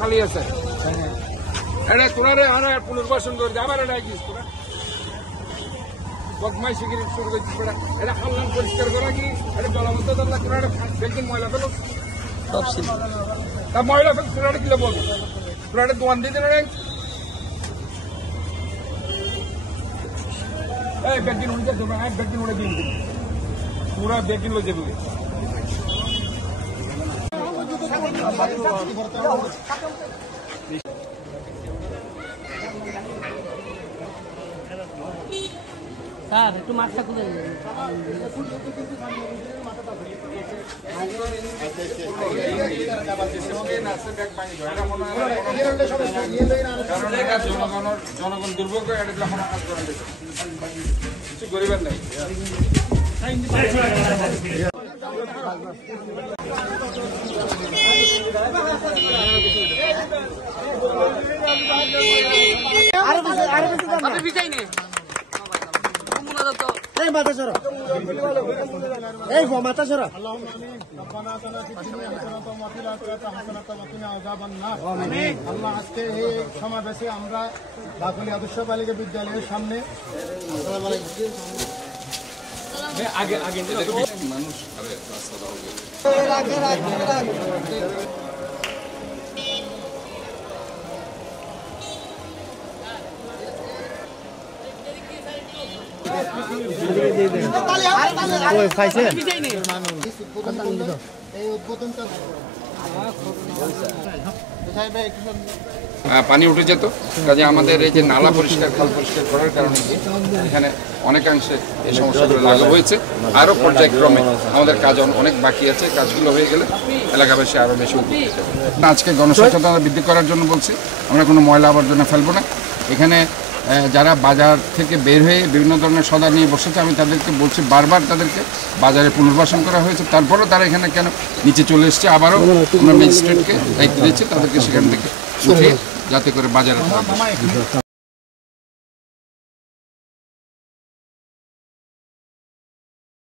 খালি আছে এটা তোরা রে আর পুনর্বাসন করে আবার এটা গিয়েছিস তোরা বদমাইশি শুরু করছিস এটা খাল্লাম পরিষ্কার করা কি এটা জলবদ্ধ তোরা তোরা একদিন ময়লা ফেলো তা ময়লা ফেল তোরা কিলো বলবো তোরা একটা দোয়ান দিয়ে দেন এই ব্যাগদিন উঠে যাচ্ছে ব্যাগদিন উঠে দিন পুরা ব্যাগদিন লো যাবে স্যার একটু মাছটা খুলে জনগণ দুর্ভোগ কিছু গরিবের নাই আজকে এই সমাবেশে আমরা বাকুলি আদর্শ বালিকা বিদ্যালয়ের সামনে মানুষ পানি উঠে যেত কাজে আমাদের এই যে নালা পরিষ্কার খাল পরিষ্কার করার কারণে এখানে অনেকাংশে এই সমস্যাগুলো লাঘব হয়েছে আরও পর্যায়ক্রমে আমাদের কাজ অনেক বাকি আছে কাজগুলো হয়ে গেলে এলাকাবাসী আরও বেশি উপকৃত হবে। আজকে গণসচেতনতা বৃদ্ধি করার জন্য বলছি আমরা কোনো ময়লা আবর্জনা ফেলবো না। এখানে যারা বাজার থেকে বের হয়ে বিভিন্ন ধরনের সদা নিয়ে বসেছে আমি তাদেরকে বলছি বারবার তাদেরকে বাজারে পুনর্বাসন করা হয়েছে তারপরেও তারা এখানে কেন নিচে চলে এসছে আবারও আমরা ম্যাজিস্ট্রেটকে দায়িত্ব দিচ্ছি তাদেরকে সেখান থেকে উঠিয়ে যাতে করে বাজারে